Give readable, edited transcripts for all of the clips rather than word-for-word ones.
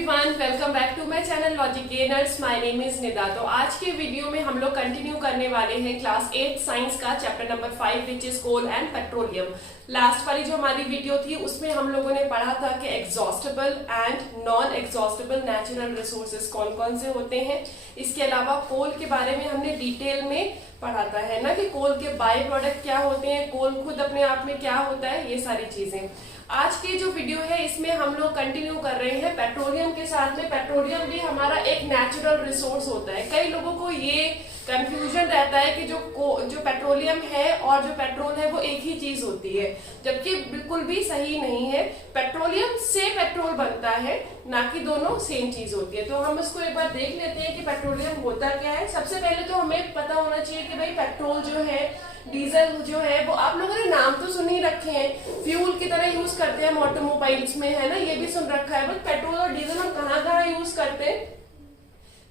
Everyone, welcome back to my channel logic gainers. My name is Nida. तो आज के video में हम लोग कंटिन्यू करने वाले हैं क्लास 8 साइंस का chapter number 5 which is coal and petroleum. Last वाली जो हमारी वीडियो थी उसमें हम लोगों ने पढ़ा था कि exhaustible and non exhaustible natural resources कौन कौन से होते हैं। इसके अलावा कोल के बारे में हमने डिटेल में पढ़ा था, है ना, कि कोल के बाय प्रोडक्ट क्या होते हैं, कोल खुद अपने आप में क्या होता है, ये सारी चीजें। आज की जो वीडियो है इसमें हम लोग कंटिन्यू कर रहे हैं पेट्रोलियम के साथ में। पेट्रोलियम भी हमारा एक नेचुरल रिसोर्स होता है। कई लोगों को ये कंफ्यूजन रहता है कि जो पेट्रोलियम है और जो पेट्रोल है वो एक ही चीज होती है, जबकि बिल्कुल भी सही नहीं है। पेट्रोलियम से पेट्रोल बनता है, ना कि दोनों सेम चीज होती है। तो हम इसको एक बार देख लेते हैं कि पेट्रोलियम होता क्या है। सबसे पहले तो हमें पता होना चाहिए कि भाई पेट्रोल जो है, डीजल जो है, वो आप लोगों ने नाम तो सुन ही रखे हैं, फ्यूल की तरह यूज करते हैं हम ऑटोमोबाइल्स में, है ना, ये भी सुन रखा है। बट पेट्रोल और डीजल हम कहाँ कहाँ यूज करते हैं?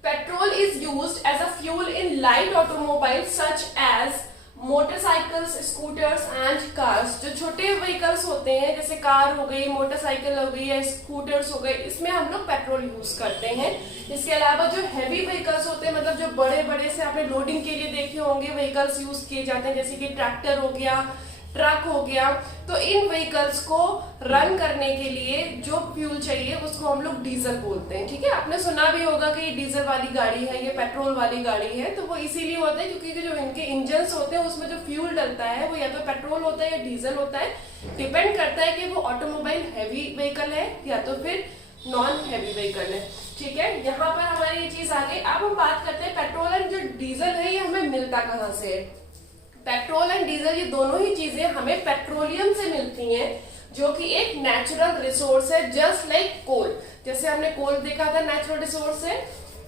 Petrol is used as a fuel in light automobile such as motorcycles, scooters and cars. जो छोटे व्हीकल्स होते हैं जैसे कार हो गई, मोटरसाइकिल हो गई या स्कूटर्स हो गए, इसमें हम लोग पेट्रोल यूज करते हैं। इसके अलावा जो हैवी व्हीकल्स होते हैं, मतलब जो बड़े बड़े से आपने लोडिंग के लिए देखे होंगे व्हीकल्स यूज किए जाते हैं, जैसे कि ट्रैक्टर हो गया, ट्रक हो गया, तो इन व्हीकल्स को रन करने के लिए जो फ्यूल चाहिए उसको हम लोग डीजल बोलते हैं। ठीक है, आपने सुना भी होगा कि ये डीजल वाली गाड़ी है, ये पेट्रोल वाली गाड़ी है। तो वो इसीलिए होता है क्योंकि जो इनके इंजन्स होते हैं उसमें जो फ्यूल डलता है वो या तो पेट्रोल होता है या डीजल होता है। डिपेंड करता है कि वो ऑटोमोबाइल हैवी व्हीकल है या तो फिर नॉन हैवी व्हीकल है। ठीक है, यहाँ पर हमारी ये चीज आ गई। अब हम बात करते हैं पेट्रोल एंड जो डीजल है ये हमें मिलता कहाँ से है। पेट्रोल एंड डीजल ये दोनों ही चीजें हमें पेट्रोलियम से मिलती हैं, जो कि एक नेचुरल रिसोर्स है, जस्ट लाइक कोल। जैसे हमने कोल देखा था नेचुरल रिसोर्स है,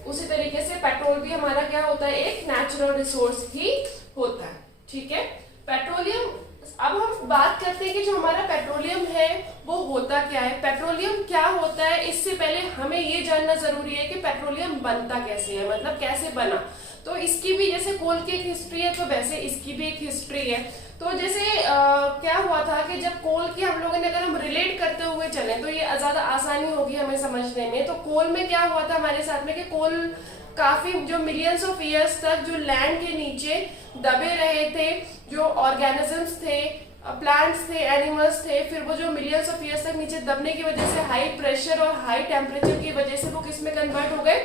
उसी तरीके से पेट्रोल भी हमारा क्या होता है, एक नेचुरल रिसोर्स ही होता है। ठीक है, पेट्रोलियम। अब हम बात करते हैं कि जो हमारा पेट्रोलियम है वो होता क्या है। पेट्रोलियम क्या होता है, इससे पहले हमें ये जानना जरूरी है कि पेट्रोलियम बनता कैसे है, मतलब कैसे बना। तो इसकी भी जैसे कोल की एक हिस्ट्री है तो वैसे इसकी भी एक हिस्ट्री है। तो जैसे क्या हुआ था कि जब कोल की हम लोगों ने, अगर हम रिलेट करते हुए चले तो ये ज्यादा आसानी होगी हमें समझने में। तो कोल में क्या हुआ था हमारे साथ में कि कोल काफी जो मिलियंस ऑफ ईयर्स तक जो लैंड के नीचे दबे रहे थे, जो ऑर्गेनिजम्स थे, प्लांट्स थे, एनिमल्स थे, फिर वो जो मिलियंस ऑफ ईयर्स तक नीचे दबने की वजह से हाई प्रेशर और हाई टेम्परेचर की वजह से वो किस में कन्वर्ट हो गए,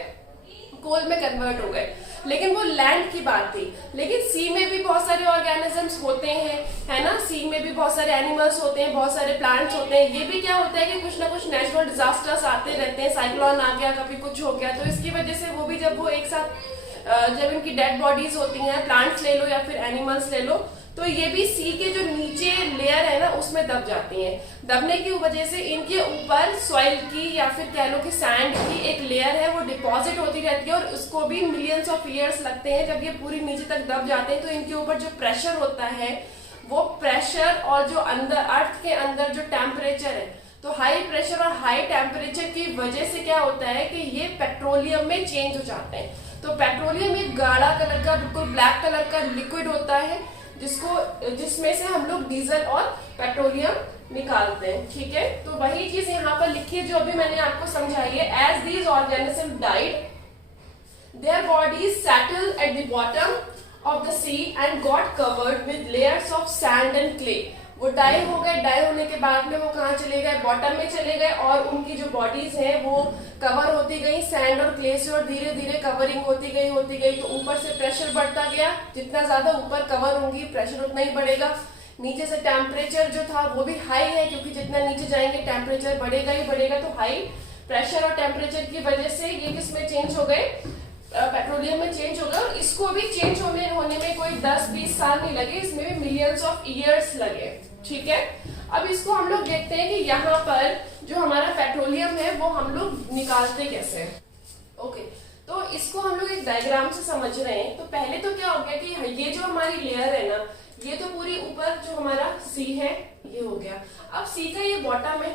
कोल में कन्वर्ट हो गए। लेकिन वो लैंड की बात थी। लेकिन सी में भी बहुत सारे ऑर्गेनिजम्स होते हैं, है ना, सी में भी बहुत सारे एनिमल्स होते हैं, बहुत सारे प्लांट्स होते हैं। ये भी क्या होता है कि कुछ ना कुछ नेचुरल डिजास्टर्स आते रहते हैं, साइक्लोन आ गया, कभी कुछ हो गया, तो इसकी वजह से वो भी जब वो एक साथ जब इनकी डेड बॉडीज होती हैं, प्लांट्स ले लो या फिर एनिमल्स ले लो, तो ये भी सी के जो नीचे लेयर है ना उसमें दब जाती हैं। दबने की वजह से इनके ऊपर सॉइल की या फिर कह लो कि सैंड की एक लेयर है वो डिपॉजिट होती रहती है, और उसको भी मिलियंस ऑफ ईयर्स लगते हैं। जब ये पूरी नीचे तक दब जाते हैं तो इनके ऊपर जो प्रेशर होता है वो प्रेशर और जो अंदर अर्थ के अंदर जो टेम्परेचर है, तो हाई प्रेशर और हाई टेम्परेचर की वजह से क्या होता है कि ये पेट्रोलियम में चेंज हो जाते हैं। तो पेट्रोलियम एक गाढ़ा कलर का, बिल्कुल ब्लैक कलर का लिक्विड होता है, जिसमें से हम लोग डीजल और पेट्रोलियम निकालते हैं। ठीक है, तो वही चीज यहाँ पर लिखी है जो अभी मैंने आपको समझाई है। As these organism died, their bodies settled at the bottom of the sea and got covered with layers of sand and clay. वो डाई हो गए, डाई होने के बाद में वो कहाँ चले गए, बॉटम में चले गए, और उनकी जो बॉडीज है वो कवर होती गई सैंड और क्ले से, और धीरे धीरे कवरिंग होती गई। तो ऊपर से प्रेशर बढ़ता गया, जितना ज्यादा ऊपर कवर होंगी प्रेशर उतना ही बढ़ेगा। नीचे से टेम्परेचर जो था वो भी हाई है, क्योंकि जितना नीचे जाएंगे टेम्परेचर बढ़ेगा ही बढ़ेगा। तो हाई प्रेशर और टेम्परेचर की वजह से ये किसमें चेंज हो गए, पेट्रोलियम में चेंज होगा। और इसको भी चेंज होने में कोई 10-20 साल नहीं लगे, इसमें भी मिलियंस ऑफ ईयर्स लगे। ठीक है, अब इसको हम लोग देखते हैं कि यहाँ पर जो हमारा पेट्रोलियम है वो हम लोग निकालते कैसे हैं। ओके, तो इसको हम लोग एक डायग्राम से समझ रहे हैं। तो पहले तो क्या हो गया कि ये जो हमारी लेयर है ना, ये तो पूरी ऊपर जो हमारा सी है ये हो गया। अब सी का ये बॉटम है,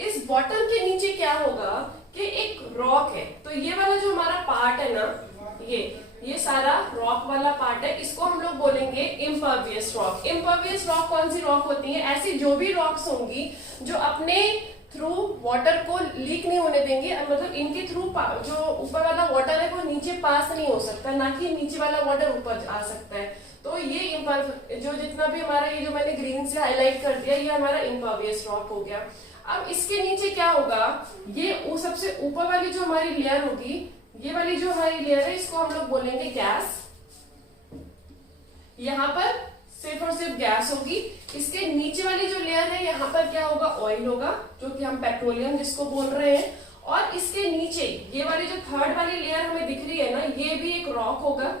इस बॉटम के नीचे क्या होगा कि एक रॉक है। तो ये वाला जो हमारा पार्ट है ना, ये सारा रॉक वाला पार्ट है, इसको हम लोग बोलेंगे इम्परवियस रॉक। इम्परवियस रॉक कौन सी रॉक होती है? ऐसी जो भी रॉक्स होंगी जो अपने थ्रू वाटर को लीक नहीं होने देंगे, मतलब इनके थ्रू जो ऊपर वाला वाटर है वो नीचे पास नहीं हो सकता, ना कि नीचे वाला वाटर ऊपर आ सकता है। तो ये जो जितना भी हमारा ये जो मैंने ग्रीन से हाईलाइट कर दिया, ये हमारा इम्पर्वियस रॉक हो गया। अब इसके नीचे क्या होगा, ये सबसे ऊपर वाली जो हमारी लेयर होगी, ये वाली जो हमारी लेयर है इसको हम लोग बोलेंगे गैस। यहाँ पर सिर्फ और सिर्फ गैस होगी। इसके नीचे वाली जो लेयर है यहाँ पर क्या होगा, ऑयल होगा, जो कि हम पेट्रोलियम जिसको बोल रहे हैं। और इसके नीचे ये वाली जो थर्ड वाली लेयर हमें दिख रही है ना, ये भी एक रॉक होगा,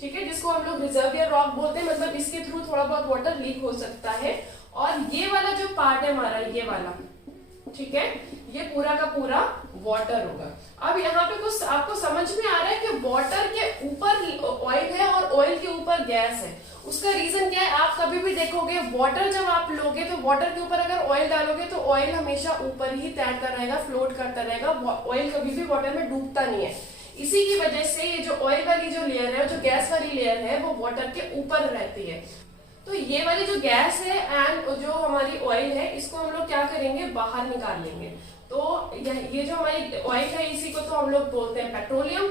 ठीक है, जिसको हम लोग रिजर्वियर रॉक बोलते हैं, मतलब इसके थ्रू थोड़ा बहुत वाटर लीक हो सकता है। और ये वाला जो पार्ट है हमारा, ये वाला, ठीक है, ये पूरा का पूरा वाटर होगा। अब यहाँ पे कुछ आपको समझ में आ रहा है कि वाटर के ऊपर ऑयल है और ऑयल के ऊपर गैस है। उसका रीजन क्या है, आप कभी भी देखोगे वाटर जब आप लोगे तो वाटर के ऊपर अगर ऑयल डालोगे तो ऑयल हमेशा ऊपर ही तैरता रहेगा, फ्लोट करता रहेगा, ऑयल कभी भी वाटर में डूबता नहीं है। इसी की वजह से ये जो ऑयल वाली जो लेयर है, जो गैस वाली लेयर है, वो वाटर के ऊपर रहती है। तो ये वाली जो गैस है एंड जो हमारी ऑयल है, इसको हम लोग क्या करेंगे, बाहर निकाल लेंगे। तो ये जो हमारी ऑयल है, इसी को तो हम लोग बोलते हैं पेट्रोलियम,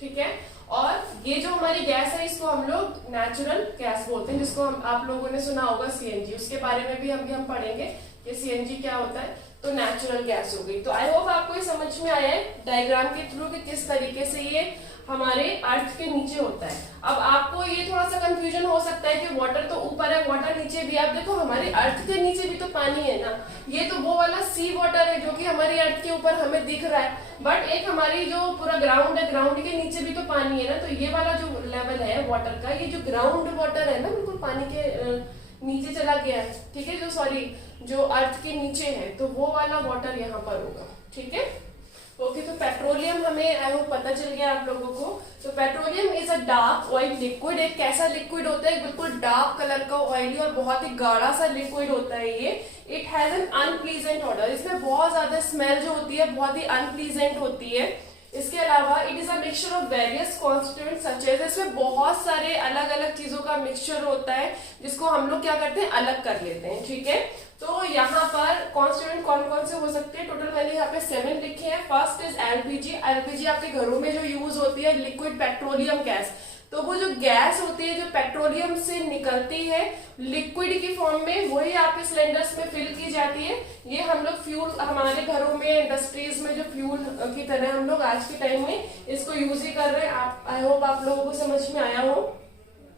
ठीक है। और ये जो हमारी गैस है, इसको हम लोग नेचुरल गैस बोलते हैं, जिसको आप लोगों ने सुना होगा सीएनजी। उसके बारे में भी हम पढ़ेंगे कि सीएनजी क्या होता है। तो नेचुरल गैस हो गई। तो आई होप आपको ये समझ में आया है डायग्राम के थ्रू कि किस तरीके से ये हमारे अर्थ के नीचे होता है। अब आपको ये थोड़ा सा कंफ्यूजन हो सकता है कि वाटर तो ऊपर है, वाटर नीचे भी। आप देखो हमारे अर्थ के नीचे भी तो पानी है ना, ये तो वो वाला सी वाटर है जो कि हमारे अर्थ के ऊपर हमें दिख रहा है, बट एक हमारी जो पूरा ग्राउंड है, ग्राउंड के नीचे भी तो पानी है ना। तो ये वाला जो लेवल है वाटर का, ये जो ग्राउंड वाटर है ना, बिल्कुल पानी के नीचे चला गया है, ठीक है, जो अर्थ के नीचे है, तो वो वाला वाटर यहाँ पर होगा, ठीक है। ओके, तो पेट्रोलियम हमें आई होप पता चल गया आप लोगों को। तो petroleum is a dark oil liquid. एक कैसा लिक्विड होता है, बिल्कुल डार्क कलर का ऑयली और बहुत ही गाढ़ा सा लिक्विड होता है ये। It has an unpleasant order. इसमें बहुत ज्यादा स्मेल जो होती है बहुत ही अनप्लीजेंट होती है। इसके अलावा it is a mixture of various constituents such as, इसमें बहुत सारे अलग अलग चीजों का मिक्सचर होता है जिसको हम लोग क्या करते हैं, अलग कर लेते हैं, ठीक है। तो यहाँ पर कॉन्स्टिट्यूएंट कौन कौन से हो सकते हैं, टोटल मैंने यहाँ पे 7 लिखे हैं। First is LPG. एलपीजी आपके घरों में जो यूज होती है, लिक्विड पेट्रोलियम गैस। तो वो जो गैस होती है जो पेट्रोलियम से निकलती है लिक्विड की फॉर्म में, वही आपके सिलेंडर्स में फिल की जाती है। ये हम लोग फ्यूल हमारे घरों में, इंडस्ट्रीज में जो फ्यूल की तरह हम लोग आज के टाइम में इसको यूज ही कर रहे हैं। आई होप आप लोगों को समझ में आया हो।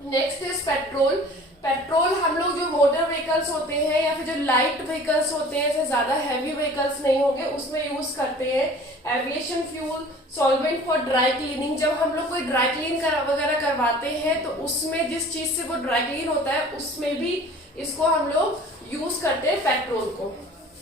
Next is petrol. पेट्रोल हम लोग जो मोटर व्हीकल्स होते हैं या फिर जो लाइट व्हीकल्स होते हैं, ऐसे ज्यादा हैवी व्हीकल्स नहीं होंगे, उसमें यूज करते हैं। Aviation fuel, solvent for dry cleaning. जब हम लोग कोई ड्राई क्लीन वगैरह करवाते हैं तो उसमें जिस चीज से वो ड्राई क्लीन होता है उसमें भी इसको हम लोग यूज करते हैं पेट्रोल को,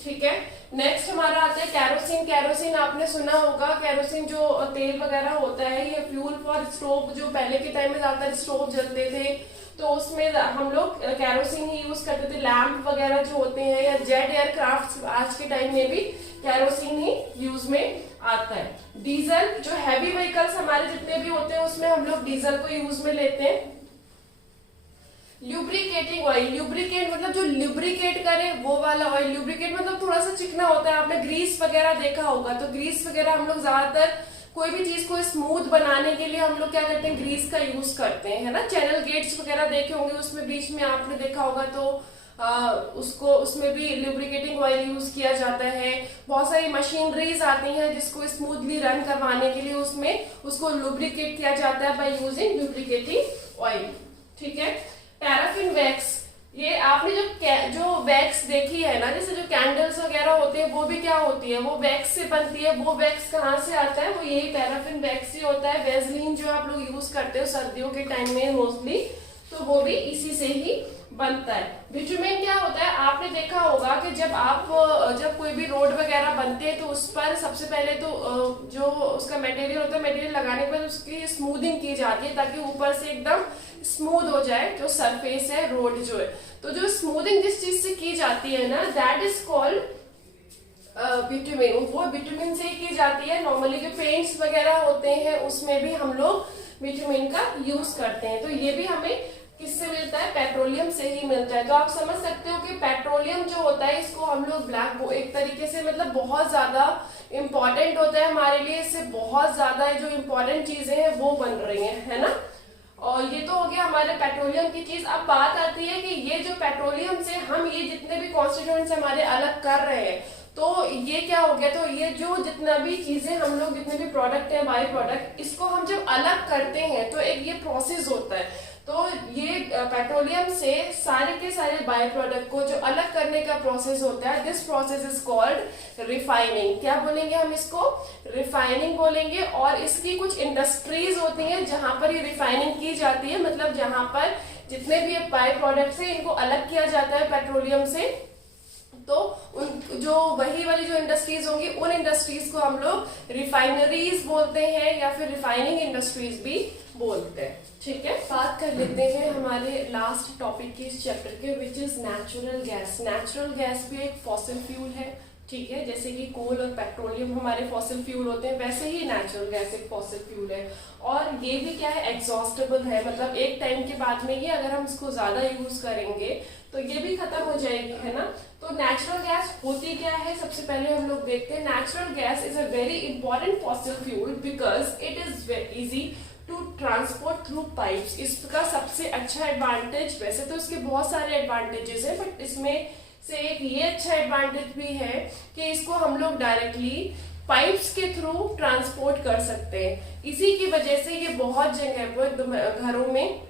ठीक है। नेक्स्ट हमारा आता है कैरोसिन। कैरोसिन आपने सुना होगा, कैरोसिन जो तेल वगैरह होता है, ये फ्यूल फॉर स्टोव, जो पहले के टाइम में ज्यादातर स्टोव जलते थे तो उसमें हम लोग कैरोसिन ही यूज करते थे। लैंप वगैरह जो होते हैं या जेट एयरक्राफ्ट आज के टाइम में भी कैरोसिन ही यूज में आता है। डीजल, जो हैवी व्हीकल्स हमारे जितने भी होते हैं उसमें हम लोग डीजल को यूज में लेते हैं। Lubricating oil. ल्यूब्रिकेट मतलब जो ल्यूब्रिकेट करे वो वाला ऑयल। ल्यूब्रिकेट मतलब थोड़ा सा चिकना होता है। आपने ग्रीस वगैरह देखा होगा, तो ग्रीस वगैरह हम लोग ज्यादातर कोई भी चीज को स्मूथ बनाने के लिए हम लोग क्या करते हैं, ग्रीस का यूज करते हैं, है ना। चैनल गेट्स वगैरह देखे होंगे, उसमें बीच में आपने देखा होगा तो उसमें भी ल्यूब्रिकेटिंग ऑयल यूज किया जाता है। बहुत सारी मशीनरीज आती हैं जिसको स्मूथली रन करवाने के लिए उसको लुब्रिकेट किया जाता है बाय यूजिंग लुब्रिकेटिंग ऑयल, ठीक है। पैराफिन वैक्स, ये आपने जो वैक्स देखी है ना, जैसे जो कैंडल्स वगैरह होते हैं वो भी क्या होती है, वो वैक्स से बनती है। वो वैक्स कहाँ से आता है, वो यही पैराफिन वैक्स ही होता है। वेजलीन जो आप लोग यूज करते हो सर्दियों के टाइम में मोस्टली, तो वो भी इसी से ही बनता है। बिटुमेन क्या होता है, आपने देखा होगा कि जब कोई भी रोड वगैरह बनते हैं तो उस पर सबसे पहले तो जो उसका मटेरियल होता है, मटेरियल लगाने के बाद उसकी स्मूथिंग की जाती है ताकि ऊपर से एकदम स्मूथ हो जाए जो सरफेस है रोड जो है। तो जो स्मूथिंग जिस चीज से की जाती है ना, दैट इज कॉल्ड बिटुमेन। वो बिटुमेन से ही की जाती है। नॉर्मली जो पेंट्स वगैरह होते हैं उसमें भी हम लोग बिटुमेन का यूज करते हैं। तो ये भी हमें किससे मिलता है? पेट्रोलियम से ही मिलता है। तो आप समझ सकते हो कि पेट्रोलियम जो होता है इसको हम लोग ब्लैक एक तरीके से मतलब बहुत ज्यादा इंपॉर्टेंट होता है हमारे लिए, इससे बहुत ज्यादा जो इंपॉर्टेंट चीजें हैं वो बन रही हैं, है ना। और ये तो हो गया हमारे पेट्रोलियम की चीज। अब बात आती है कि ये जो पेट्रोलियम से हम ये जितने भी कॉन्स्टिट्यूएंट्स हमारे अलग कर रहे हैं, तो ये क्या हो गया, तो ये जो जितना भी चीजें हम लोग जितने भी प्रोडक्ट है, बाई प्रोडक्ट, इसको हम जब अलग करते हैं तो एक ये प्रोसेस होता है। तो ये पेट्रोलियम से सारे के सारे बाय प्रोडक्ट को जो अलग करने का प्रोसेस होता है, this process is called refining. क्या बोलेंगे हम इसको? रिफाइनिंग बोलेंगे। और इसकी कुछ इंडस्ट्रीज होती हैं जहां पर ये रिफाइनिंग की जाती है, मतलब जहां पर जितने भी बाय प्रोडक्ट्स हैं इनको अलग किया जाता है पेट्रोलियम से। तो उन जो वही वाली जो इंडस्ट्रीज होंगी उन इंडस्ट्रीज को हम लोग रिफाइनरीज बोलते हैं या फिर रिफाइनिंग इंडस्ट्रीज भी बोलते हैं। ठीक है, बात कर लेते हैं हमारे लास्ट टॉपिक के इस चैप्टर के, which is natural gas. Natural gas भी एक फॉसिल फ्यूल है, ठीक है। जैसे कि कोल और पेट्रोलियम हमारे फॉसिल फ्यूल होते हैं, वैसे ही नेचुरल गैस एक फॉसिल फ्यूल है। और ये भी क्या है? एग्जॉस्टेबल है, मतलब एक टाइम के बाद में ये अगर हम इसको ज्यादा यूज करेंगे तो ये भी खत्म हो जाएगी, है ना। तो नेचुरल गैस होती क्या है, सबसे पहले हम लोग देखते हैं। Natural gas is a very important fossil fuel because it is easy to transport through pipes. इसका सबसे अच्छा एडवांटेज, वैसे तो इसके बहुत सारे एडवांटेजेस हैं, बट इसमें से एक ये अच्छा एडवांटेज भी है कि इसको हम लोग डायरेक्टली पाइप्स के थ्रू ट्रांसपोर्ट कर सकते हैं। इसी की वजह से ये बहुत जगह पर घरों में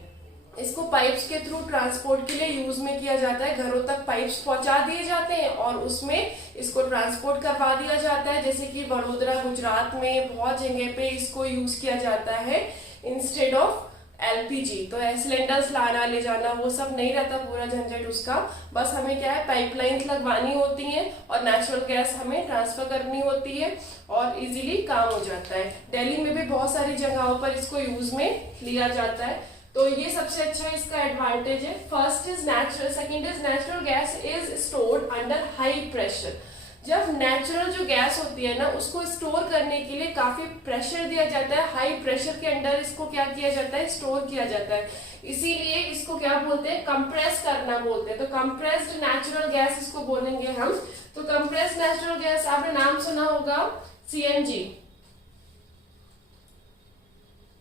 इसको पाइप्स के थ्रू ट्रांसपोर्ट के लिए यूज में किया जाता है। घरों तक पाइप्स पहुंचा दिए जाते हैं और उसमें इसको ट्रांसपोर्ट करवा दिया जाता है। जैसे कि वडोदरा, गुजरात में बहुत जगह पे इसको यूज किया जाता है इंस्टेड ऑफ एलपीजी। तो सिलेंडर्स लाना ले जाना वो सब नहीं रहता पूरा झंझट उसका, बस हमें क्या है पाइपलाइंस लगवानी होती हैं और नेचुरल गैस हमें ट्रांसफर करनी होती है और इजीली काम हो जाता है। दिल्ली में भी बहुत सारी जगहों पर इसको यूज में लिया जाता है। तो ये सबसे अच्छा इसका एडवांटेज है। First is natural, second is natural gas is stored under high pressure. जब नेचुरल जो गैस होती है ना उसको स्टोर करने के लिए काफी प्रेशर दिया जाता है, हाई प्रेशर के अंडर इसको क्या किया जाता है? स्टोर किया जाता है। इसीलिए इसको क्या बोलते हैं? कंप्रेस करना बोलते हैं। तो कंप्रेस्ड नेचुरल गैस इसको बोलेंगे हम। तो कंप्रेस्ड नेचुरल गैस आपने नाम सुना होगा, सीएनजी,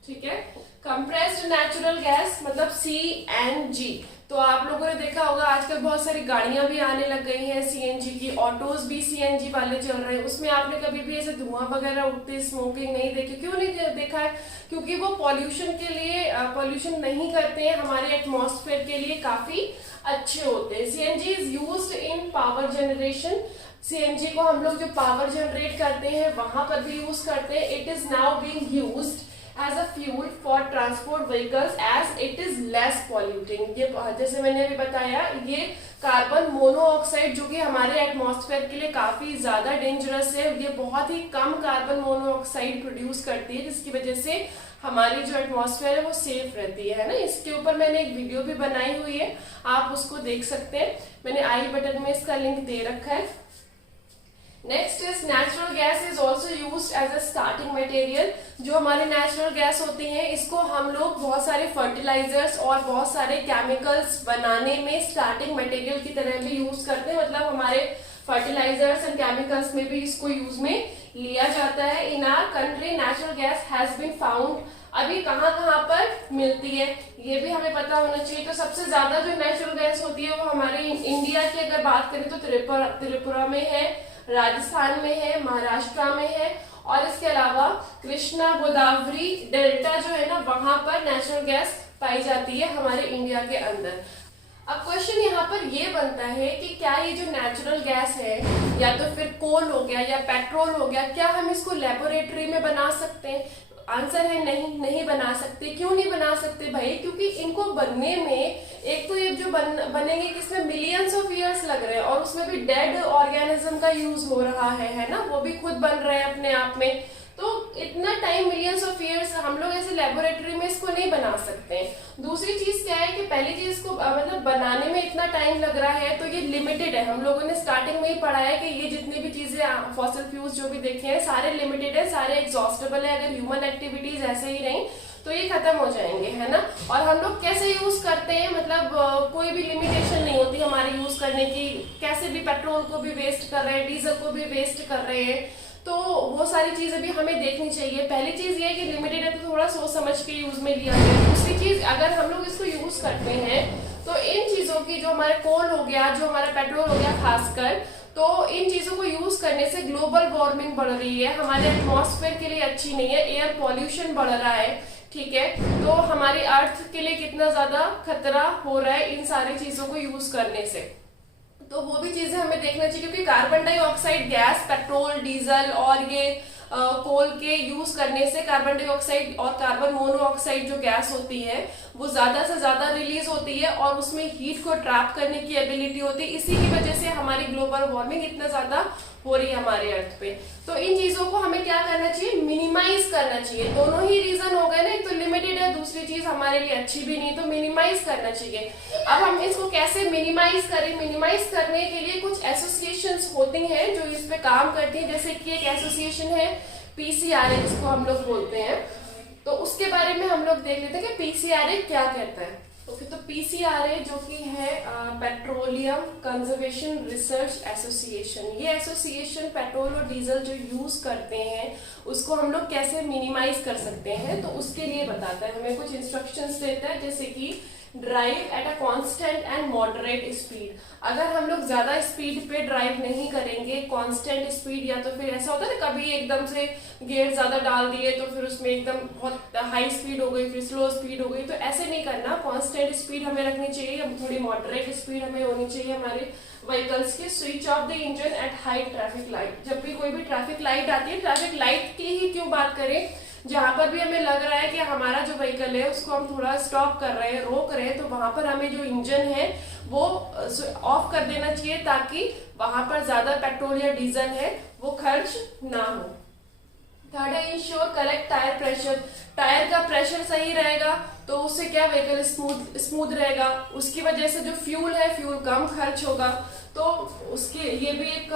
ठीक है। कंप्रेस्ड नेचुरल गैस मतलब सीएनजी। तो आप लोगों ने देखा होगा आजकल बहुत सारी गाड़ियां भी आने लग गई हैं सीएनजी की, ऑटोज भी सीएनजी वाले चल रहे हैं। उसमें आपने कभी भी ऐसे धुआं वगैरह उठते, स्मोकिंग नहीं देखी? क्यों नहीं देखा है? क्योंकि वो पॉल्यूशन के लिए पॉल्यूशन नहीं करते हैं, हमारे एटमॉस्फेयर के लिए काफी अच्छे होते हैं। CNG is used in power generation. CNG को हम लोग जो पावर जनरेट करते हैं वहां पर भी यूज करते हैं। It is now being used as a fuel for transport vehicles as it is less polluting। ये जैसे मैंने अभी बताया, ये कार्बन मोनोऑक्साइड जो कि हमारे एटमॉस्फेयर के लिए काफी ज्यादा डेंजरस है, ये बहुत ही कम कार्बन मोनोऑक्साइड प्रोड्यूस करती है, जिसकी वजह से हमारी जो एटमॉस्फेयर है वो सेफ रहती है ना। इसके ऊपर मैंने एक वीडियो भी बनाई हुई है, आप उसको देख सकते हैं, मैंने आई बटन में इसका लिंक दे रखा है। Next is natural gas is also used as a starting material. जो हमारे नेचुरल गैस होती हैं इसको हम लोग बहुत सारे फर्टिलाइजर्स और बहुत सारे केमिकल्स बनाने में स्टार्टिंग मटेरियल की तरह भी यूज करते हैं। मतलब हमारे फर्टिलाइजर्स एंड केमिकल्स में भी इसको यूज में लिया जाता है। In our country natural gas has been found. अभी कहाँ कहाँ पर मिलती है ये भी हमें पता होना चाहिए। तो सबसे ज्यादा जो नेचुरल गैस होती है वो हमारे इंडिया की अगर बात करें तो त्रिपुरा में है, राजस्थान में है, महाराष्ट्र में है, और इसके अलावा कृष्णा गोदावरी डेल्टा जो है ना वहां पर नेचुरल गैस पाई जाती है हमारे इंडिया के अंदर। अब क्वेश्चन यहाँ पर ये बनता है कि क्या ये जो नेचुरल गैस है या तो फिर कोल हो गया या पेट्रोल हो गया, क्या हम इसको लेबोरेटरी में बना सकते हैं? आंसर है नहीं बना सकते। क्यों नहीं बना सकते भाई? क्योंकि इनको बनने में एक तो ये जो बनेंगे किसमें मिलियंस ऑफ ईयर्स लग रहे हैं और उसमें भी डेड ऑर्गेनिज्म का यूज हो रहा है ना, वो भी खुद बन रहे हैं अपने आप में। तो इतना टाइम, मिलियंस ऑफ ईयर्स, हम लोग ऐसे लेबोरेटरी में इसको नहीं बना सकते। दूसरी चीज क्या है कि पहली चीज को मतलब बनाने में इतना टाइम लग रहा है तो ये लिमिटेड है। हम लोगों ने स्टार्टिंग में ही पढ़ा है कि ये जितनी भी चीजें फॉसिल फ्यूल्स जो भी देखे हैं सारे लिमिटेड है, सारे एग्जॉस्टेबल है। अगर ह्यूमन एक्टिविटीज ऐसे ही रही तो ये खत्म हो जाएंगे, है ना। और हम लोग कैसे यूज करते हैं, मतलब कोई भी लिमिटेशन नहीं होती हमारे यूज करने की। कैसे भी पेट्रोल को भी वेस्ट कर रहे हैं, डीजल को भी वेस्ट कर रहे हैं, तो वो सारी चीजें भी हमें देखनी चाहिए। पहली चीज ये है कि लिमिटेड है तो थोड़ा सोच समझ के यूज में लिया जाए। दूसरी चीज, अगर हम लोग इसको यूज करते हैं तो इन चीजों की, जो हमारा कोल हो गया, जो हमारा पेट्रोल हो गया खासकर, तो इन चीजों को यूज करने से ग्लोबल वार्मिंग बढ़ रही है, हमारे एटमॉस्फेयर के लिए अच्छी नहीं है, एयर पॉल्यूशन बढ़ रहा है, ठीक है। तो हमारी अर्थ के लिए कितना ज्यादा खतरा हो रहा है इन सारी चीजों को यूज करने से, तो वो भी चीजें हमें देखना चाहिए। क्योंकि carbon dioxide gas, petrol, diesel और ये कोल के यूज करने से कार्बन डाइऑक्साइड और कार्बन मोनोऑक्साइड जो गैस होती है वो ज्यादा से ज्यादा रिलीज होती है और उसमें हीट को ट्रैप करने की एबिलिटी होती है। इसी की वजह से हमारी ग्लोबल वार्मिंग इतना ज्यादा हो रही है हमारे अर्थ पे। तो इन चीजों को हमें क्या करना चाहिए, मिनिमाइज करना चाहिए। दोनों ही रीजन हो गए ना, एक तो लिमिटेड है, दूसरी चीज हमारे लिए अच्छी भी नहीं, तो मिनिमाइज करना चाहिए। अब हम इसको कैसे मिनिमाइज करें, मिनिमाइज करने के लिए कुछ एसोसिएशंस होती हैं जो इस पे काम करती हैं। जैसे कि एक एसोसिएशन है पीसीआरए जिसको हम लोग बोलते हैं, तो उसके बारे में हम लोग देख लेते हैं कि पीसीआरए क्या कहता है। ओके, तो पीसीआरए जो कि है पेट्रोलियम कंजर्वेशन रिसर्च एसोसिएशन, ये एसोसिएशन पेट्रोल और डीजल जो यूज करते हैं उसको हम लोग कैसे मिनिमाइज कर सकते हैं तो उसके लिए बताता है, हमें कुछ इंस्ट्रक्शंस देता है। जैसे कि drive at a constant and moderate speed, अगर हम लोग ज्यादा स्पीड पे ड्राइव नहीं करेंगे, कांस्टेंट स्पीड, या तो फिर ऐसा होता है ना कभी एकदम से गियर ज्यादा डाल दिए तो फिर उसमें एकदम बहुत हाई स्पीड हो गई, फिर स्लो स्पीड हो गई, तो ऐसे नहीं करना। कांस्टेंट स्पीड हमें रखनी चाहिए, थोड़ी मॉडरेट स्पीड हमें होनी चाहिए हमारे व्हीकल्स की। Switch off the engine at high traffic light, जब भी कोई भी ट्रैफिक लाइट आती है, ट्रैफिक लाइट की ही क्यों बात करें, जहां पर भी हमें लग रहा है कि हमारा जो व्हीकल है उसको हम थोड़ा स्टॉप कर रहे हैं, रोक रहे हैं, तो वहां पर हमें जो इंजन है वो ऑफ कर देना चाहिए ताकि वहां पर ज्यादा पेट्रोल या डीजल है वो खर्च ना हो। थर्ड है ensure correct tyre pressure, tyre का प्रेशर सही रहेगा तो उससे क्या व्हीकल स्मूथ रहेगा, उसकी वजह से जो फ्यूल है फ्यूल कम खर्च होगा। तो उसके ये भी एक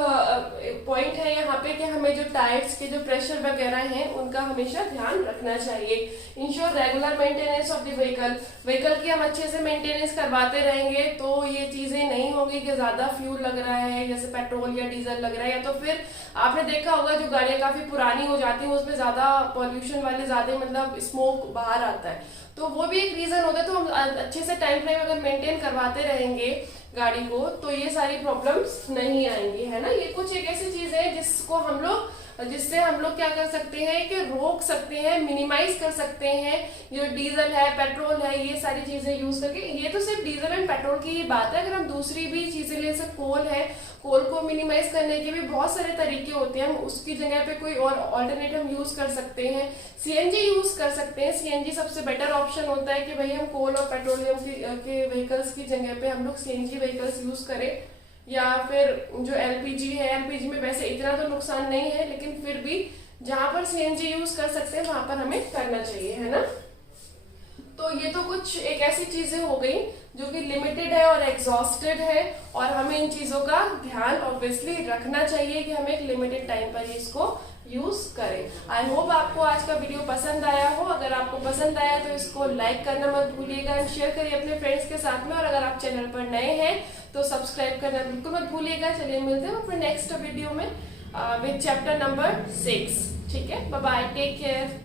पॉइंट है यहाँ पे कि हमें जो टायर्स के जो प्रेशर वगैरह हैं उनका हमेशा ध्यान रखना चाहिए। Ensure regular maintenance of the vehicle, vehicle की हम अच्छे से मेंटेनेंस करवाते रहेंगे तो ये चीजें नहीं होगी कि ज्यादा फ्यूल लग रहा है, जैसे पेट्रोल या डीजल लग रहा है, या तो फिर आपने देखा होगा जो गाड़ियां काफी पुरानी हो जाती है उसमें ज्यादा पॉल्यूशन वाले ज्यादा मतलब स्मोक बाहर आता है, तो वो भी एक रीजन होता है। तो हम अच्छे से टाइम फ्रेम अगर मेंटेन करवाते रहेंगे गाड़ी को तो ये सारी प्रॉब्लम्स नहीं आएंगी, है ना। ये कुछ एक ऐसी चीज है जिससे हम लोग क्या कर सकते हैं कि रोक सकते हैं, मिनिमाइज कर सकते हैं जो डीजल है, पेट्रोल है, ये सारी चीजें यूज करके। ये तो सिर्फ डीजल एंड पेट्रोल की ही बात है, अगर हम दूसरी भी चीजें ले सकते, कोल है, कोल को मिनिमाइज करने के भी बहुत सारे तरीके होते हैं। हम उसकी जगह पे कोई और ऑल्टरनेटिव यूज कर सकते हैं, सीएनजी यूज कर सकते हैं। सीएनजी सबसे बेटर ऑप्शन होता है कि भाई हम कोल और पेट्रोलियम के व्हीकल्स की जगह पे हम लोग सीएनजी व्हीकल्स यूज करें, या फिर जो एलपीजी है, एलपीजी में वैसे इतना तो नुकसान नहीं है लेकिन फिर भी जहां पर सीएनजी यूज कर सकते हैं वहां पर हमें करना चाहिए, है ना। तो ये तो कुछ एक ऐसी चीजें हो गई जो कि लिमिटेड है और एग्जॉस्टेड है, और हमें इन चीजों का ध्यान ऑब्वियसली रखना चाहिए कि हम एक लिमिटेड टाइम पर ही इसको यूज करें। आई होप आपको आज का वीडियो पसंद आया हो। अगर आपको पसंद आया तो इसको लाइक करना मत भूलिएगा एंड शेयर करिए अपने फ्रेंड्स के साथ में, और अगर आप चैनल पर नए हैं तो सब्सक्राइब करना बिल्कुल मत भूलिएगा। चलिए मिलते हैं अपने नेक्स्ट वीडियो में विद चैप्टर नंबर 6। ठीक है, बाय बाय, टेक केयर।